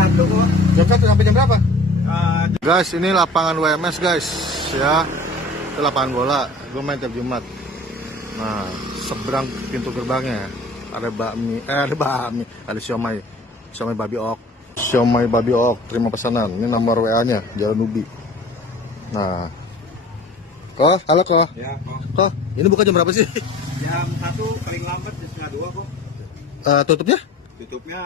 1 kok. Jam 1 sampai jam berapa? Ah, Guys, ini lapangan WMS guys, ya. Itu lapangan bola. Gue main tiap Jumat. Nah, seberang pintu gerbangnya ada ada siomay babi ok. Siomay babi ok, terima pesanan. Ini nomor WA-nya, Jalan Ubi. Nah, halo kok. ya kok. Kok, ini buka jam berapa sih? Jam 1 paling lambat jam setengah 2 kok. Tutupnya? Tutupnya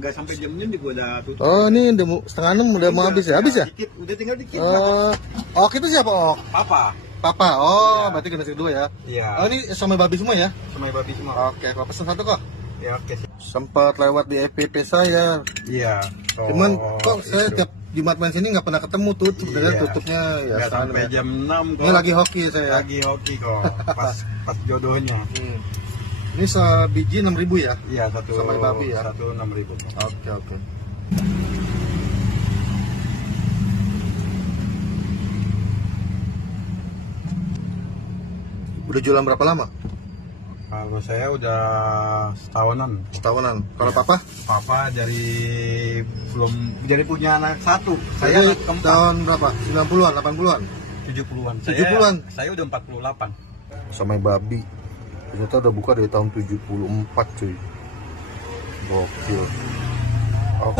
nggak sampai jam ini juga udah tutup. Oh, ini udah setengah 6 udah mau habis ya? Habis ya? Dikit, udah tinggal dikit. Ok itu siapa ok? Papa. Papa. Oh, Iya. berarti generasi kedua ya? Iya. Oh, ini sama babi semua ya? Sama babi semua. Oke, kalau pesan satu kok. Ya oke. Sempat lewat di FPP saya. Iya. Cuman kok saya tiap Jumat main sini nggak pernah ketemu, tutup. Iya. Dengan tutupnya ya nggak setengah sampai 6 ya. jam 6 kok. Ini lagi hoki saya. Lagi hoki kok. Pas jodohnya. Ini sebiji 6.000 ya? Iya, satu Sama babi ya? 6.000. Oke. Udah jualan berapa lama? Kalau saya udah setahunan. Setahunan. Kalau papa? Papa dari punya anak satu. Saya Jadi anak keempat. tahun berapa? 90-an, 80-an? 70-an. 70-an? Saya udah 48. Sama babi. Ternyata udah buka dari tahun 74 cuy. Gokil. Oke.